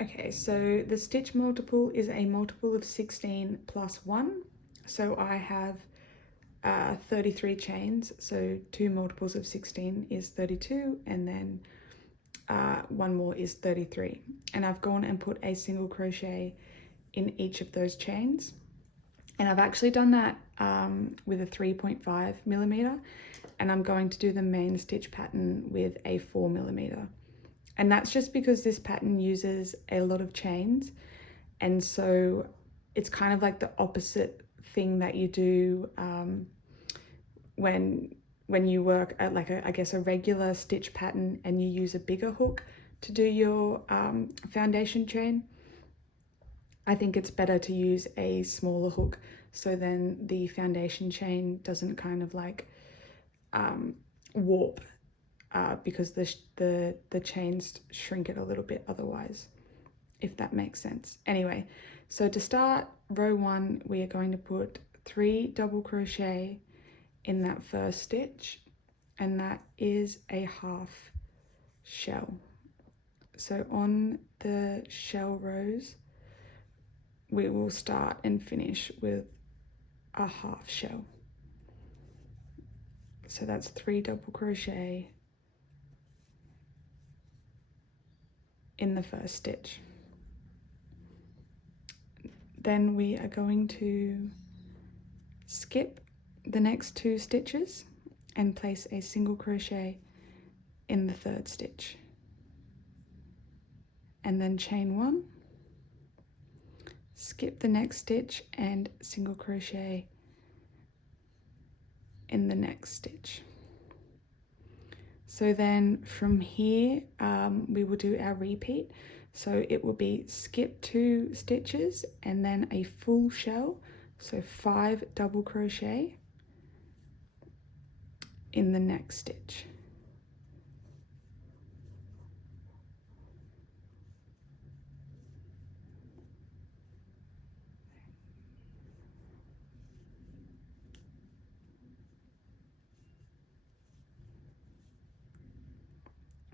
Okay, so the stitch multiple is a multiple of 16 plus 1. So I have 33 chains, so 2 multiples of 16 is 32, and then one more is 33. And I've gone and put a single crochet in each of those chains. And I've actually done that with a 3.5 millimeter, and I'm going to do the main stitch pattern with a 4 millimeter. And that's just because this pattern uses a lot of chains, and so it's kind of like the opposite thing that you do when you work at like I guess a regular stitch pattern and you use a bigger hook to do your foundation chain. I think it's better to use a smaller hook, so then the foundation chain doesn't kind of like warp because the chains shrink it a little bit otherwise, if that makes sense. Anyway, so to start row 1, we are going to put 3 double crochet in that first stitch, and that is a half shell. So on the shell rows, we will start and finish with a half shell. So that's 3 double crochet in the first stitch. Then we are going to skip the next 2 stitches and place a single crochet in the third stitch, and then chain 1, skip the next stitch and single crochet in the next stitch. So then from here we will do our repeat. So it will be skip 2 stitches and then a full shell, so 5 double crochet in the next stitch.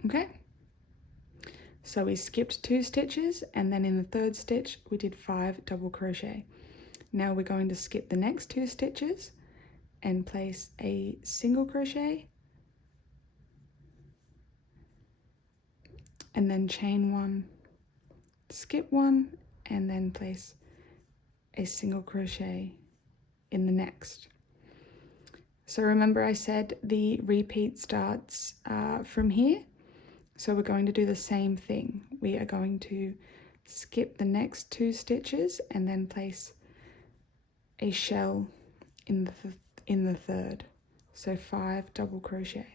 Okay, so we skipped 2 stitches, and then in the third stitch we did 5 double crochet. Now we're going to skip the next 2 stitches and place a single crochet, and then chain 1, skip 1, and then place a single crochet in the next. So remember I said the repeat starts from here. So we're going to do the same thing. We are going to skip the next 2 stitches and then place a shell in the third. So 5 double crochet.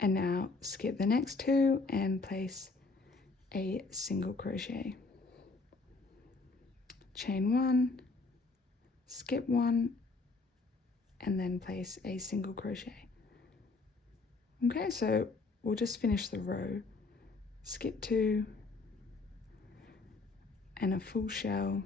And now skip the next 2 and place a single crochet. Chain 1, skip 1, and then place a single crochet. Okay, so we'll just finish the row. Skip 2 and a full shell.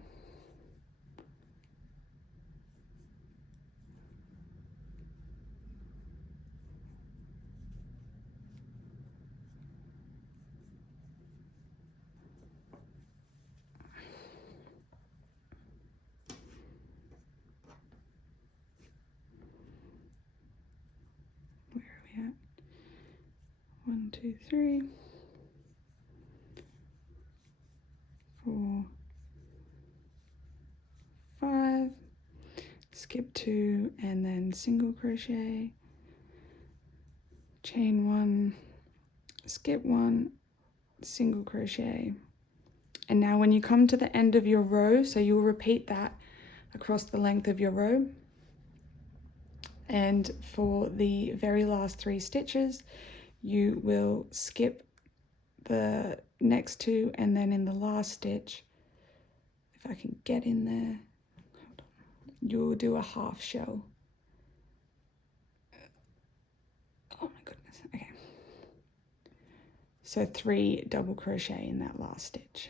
Where are we at? 1, 2, 3, 4, 5, skip 2 and then single crochet, chain 1, skip 1, single crochet. And now when you come to the end of your row, so you'll repeat that across the length of your row, and for the very last 3 stitches you will skip the next 2, and then in the last stitch, if I can get in there, you'll do a half shell. Oh my goodness, okay. So 3 double crochet in that last stitch.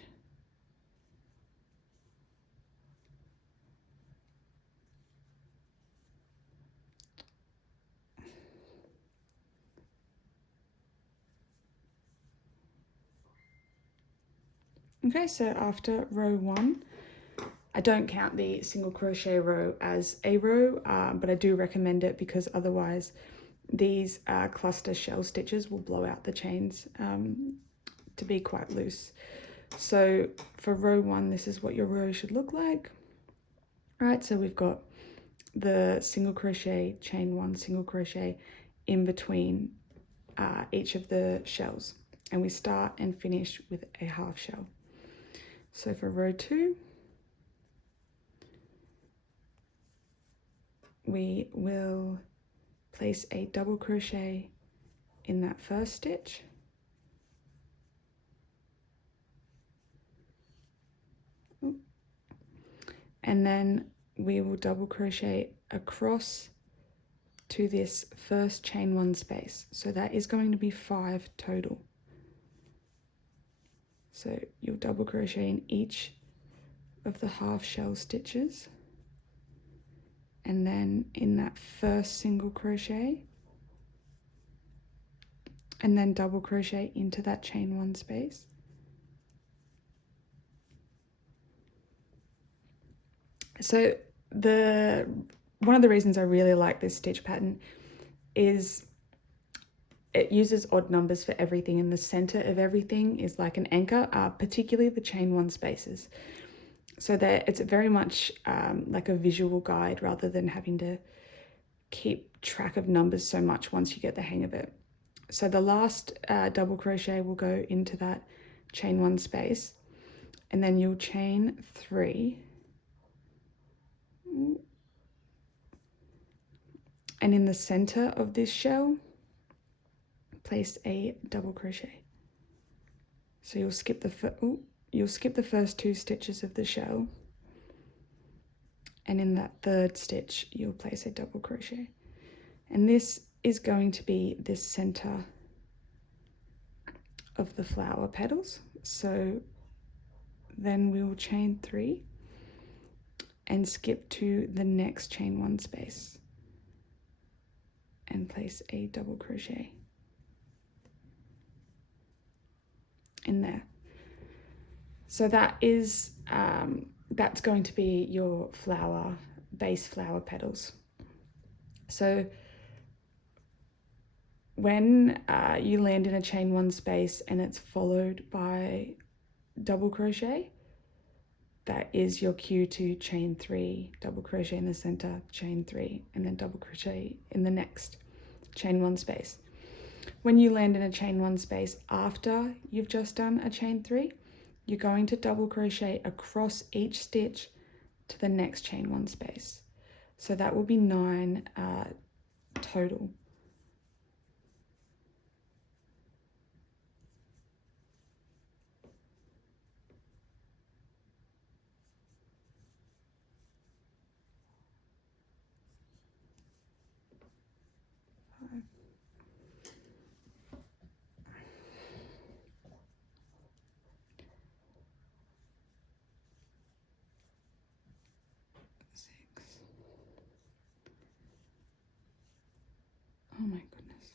Okay, so after row 1, I don't count the single crochet row as a row, but I do recommend it because otherwise these cluster shell stitches will blow out the chains to be quite loose. So for row 1, this is what your row should look like. Right, so we've got the single crochet, chain 1, single crochet in between each of the shells, and we start and finish with a half shell. So for row 2, we will place a double crochet in that first stitch, and then we will double crochet across to this first chain 1 space. So that is going to be 5 total. So you'll double crochet in each of the half shell stitches, and then in that first single crochet, and then double crochet into that chain 1 space. So one of the reasons I really like this stitch pattern is it uses odd numbers for everything, and the center of everything is like an anchor, particularly the chain 1 spaces. So that it's very much like a visual guide rather than having to keep track of numbers so much once you get the hang of it. So the last double crochet will go into that chain 1 space, and then you'll chain 3, and in the center of this shell place a double crochet. So you'll skip the first 2 stitches of the shell, and in that third stitch you'll place a double crochet, and this is going to be this center of the flower petals. So then we will chain 3 and skip to the next chain 1 space and place a double crochet in there. So that is that's going to be your base flower petals. So when you land in a chain 1 space and it's followed by double crochet, that is your cue to chain 3, double crochet in the center, chain 3, and then double crochet in the next chain 1 space. When you land in a chain 1 space after you've just done a chain 3, you're going to double crochet across each stitch to the next chain 1 space. So that will be 9 total. Oh my goodness.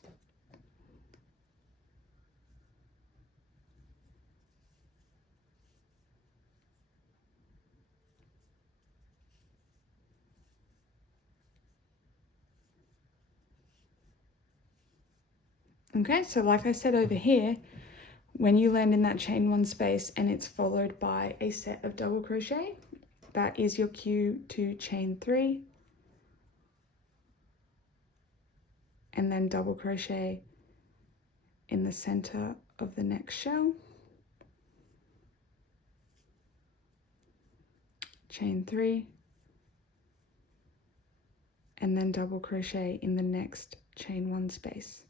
Okay, so like I said over here, when you land in that chain 1 space and it's followed by a set of double crochet, that is your cue to chain 3 and then double crochet in the center of the next shell, chain 3, and then double crochet in the next chain 1 space.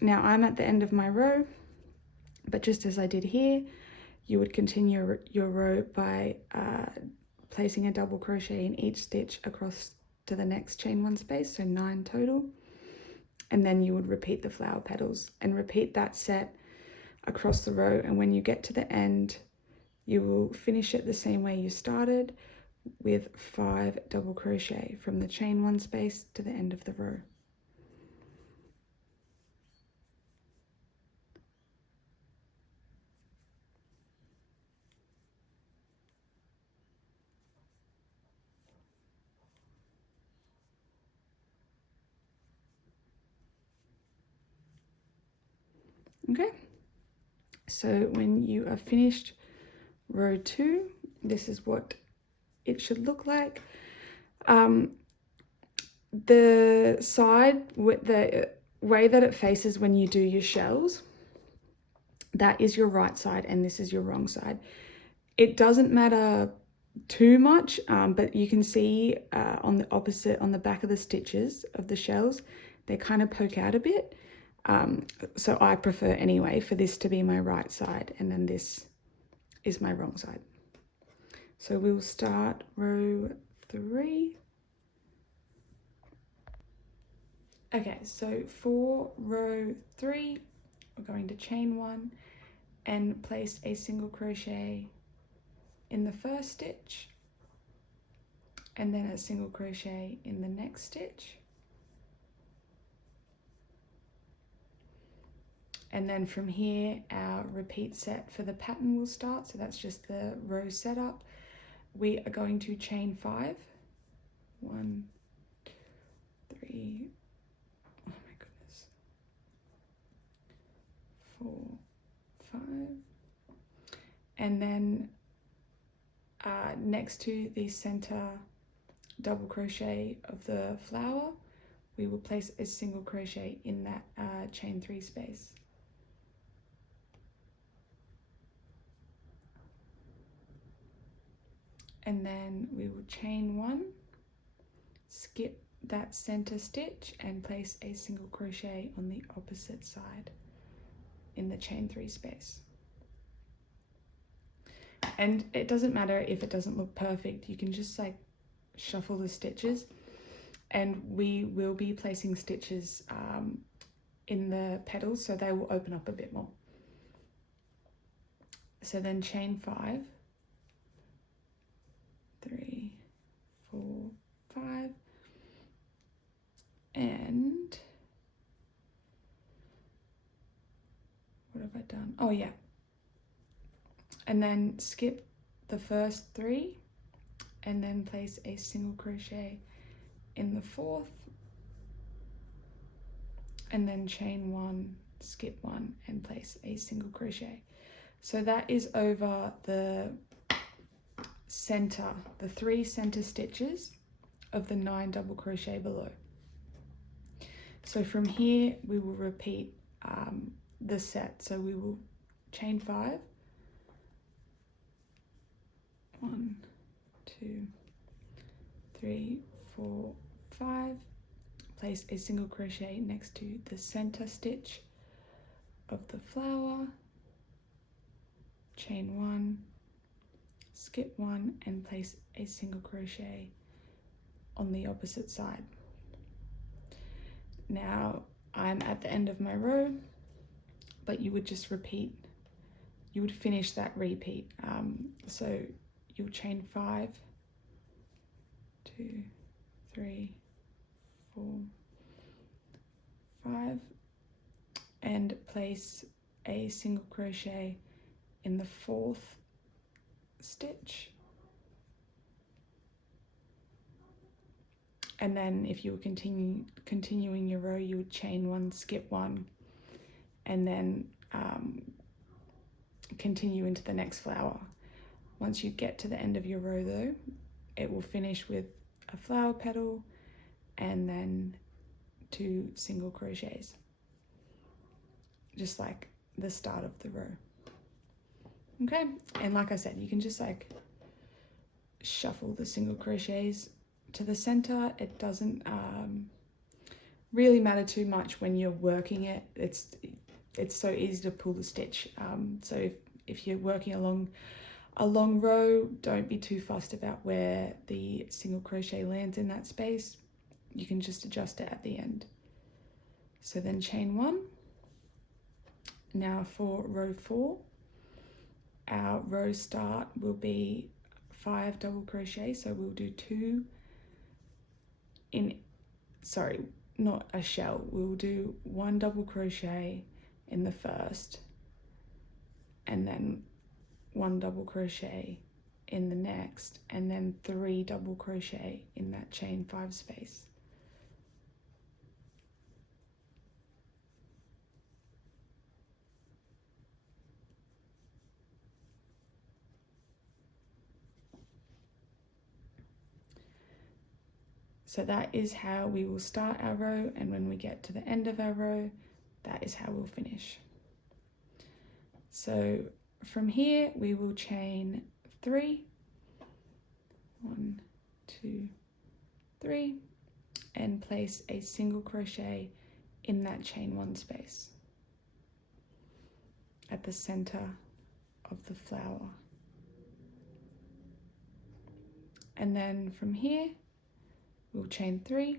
Now I'm at the end of my row, but just as I did here, you would continue your row by placing a double crochet in each stitch across to the next chain 1 space, so 9 total, and then you would repeat the flower petals and repeat that set across the row, and when you get to the end you will finish it the same way you started, with 5 double crochet from the chain 1 space to the end of the row. Okay, so when you are finished row 2, this is what it should look like. The side with the way that it faces when you do your shells, that is your right side and this is your wrong side. It doesn't matter too much, but you can see on the opposite, on the back of the stitches of the shells, they kind of poke out a bit. So I prefer anyway for this to be my right side and then this is my wrong side. So we'll start row 3. Okay, so for row 3, we're going to chain 1 and place a single crochet in the first stitch and then a single crochet in the next stitch. And then from here, our repeat set for the pattern will start. So that's just the row setup. We are going to chain 5. 1, 3, oh my goodness, 4, 5. And then next to the center double crochet of the flower, we will place a single crochet in that chain 3 space. And then we will chain 1, skip that center stitch and place a single crochet on the opposite side in the chain 3 space. And it doesn't matter if it doesn't look perfect, you can just like shuffle the stitches, and we will be placing stitches in the petals so they will open up a bit more. So then chain 5, 3, 4, 5, and what have I done? Oh yeah, and then skip the first 3 and then place a single crochet in the 4th and then chain 1, skip 1 and place a single crochet. So that is over the center, the 3 center stitches of the 9 double crochet below. So from here we will repeat the set. So we will chain 5, 1, 2, 3, 4, 5, place a single crochet next to the center stitch of the flower, chain 1, skip 1 and place a single crochet on the opposite side. Now I'm at the end of my row, but you would just repeat, you would finish that repeat. So you'll chain 5, 2, 3, 4, 5 and place a single crochet in the 4th stitch, and then if you were continuing your row, you would chain 1, skip 1 and then continue into the next flower. Once you get to the end of your row though, it will finish with a flower petal and then 2 single crochets, just like the start of the row. Okay, and like I said, you can just like shuffle the single crochets to the center. It doesn't really matter too much when you're working it. It's so easy to pull the stitch. So if you're working along a long row, don't be too fussed about where the single crochet lands in that space. You can just adjust it at the end. So then chain 1. Now for row 4, our row start will be 5 double crochet. So we'll do 2 in, sorry, not a shell. We'll do 1 double crochet in the first and then 1 double crochet in the next and then 3 double crochet in that chain 5 space. So that is how we will start our row, and when we get to the end of our row, that is how we'll finish. So from here we will chain 3, 1, 2, 3, and place a single crochet in that chain 1 space at the center of the flower. And then from here we'll chain 3,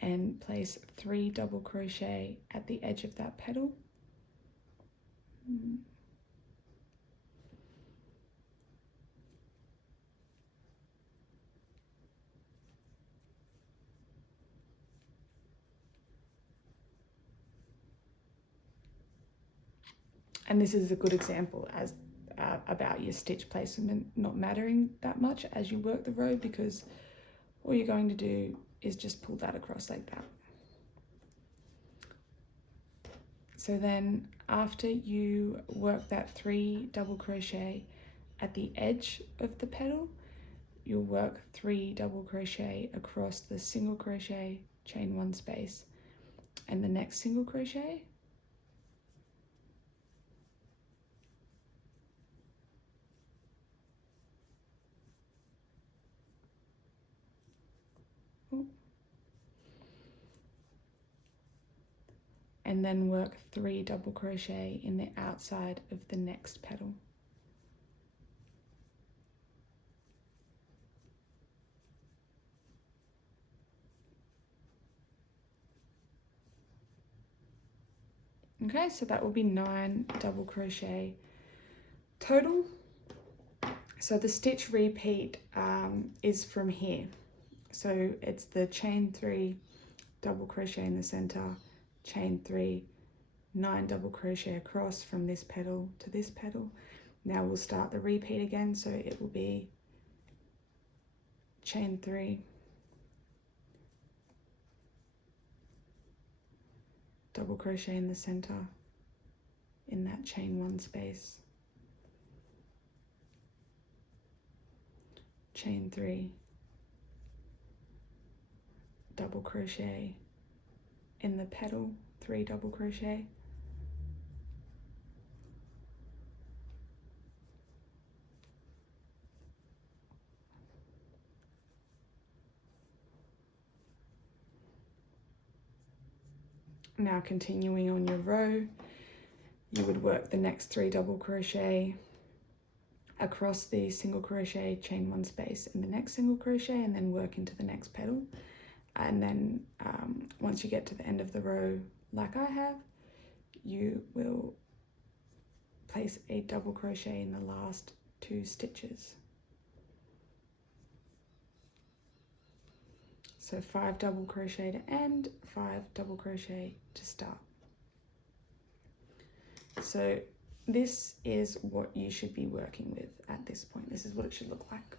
and place 3 double crochet at the edge of that petal. And this is a good example as about your stitch placement not mattering that much as you work the row, because all you're going to do is just pull that across like that. So then after you work that 3 double crochet at the edge of the petal, you'll work 3 double crochet across the single crochet, chain 1 space, and the next single crochet, and then work 3 double crochet in the outside of the next petal. Okay, so that will be 9 double crochet total. So the stitch repeat is from here. So it's the chain 3, double crochet in the center, chain 3, 9 double crochet across from this petal to this petal. Now we'll start the repeat again, so it will be chain 3, double crochet in the center in that chain 1 space, chain 3, double crochet in the petal, 3 double crochet, now continuing on your row, you would work the next 3 double crochet across the single crochet, chain 1 space in the next single crochet, and then work into the next petal. And then once you get to the end of the row like I have, you will place a double crochet in the last 2 stitches. So 5 double crochet to end, 5 double crochet to start. So this is what you should be working with at this point. This is what it should look like.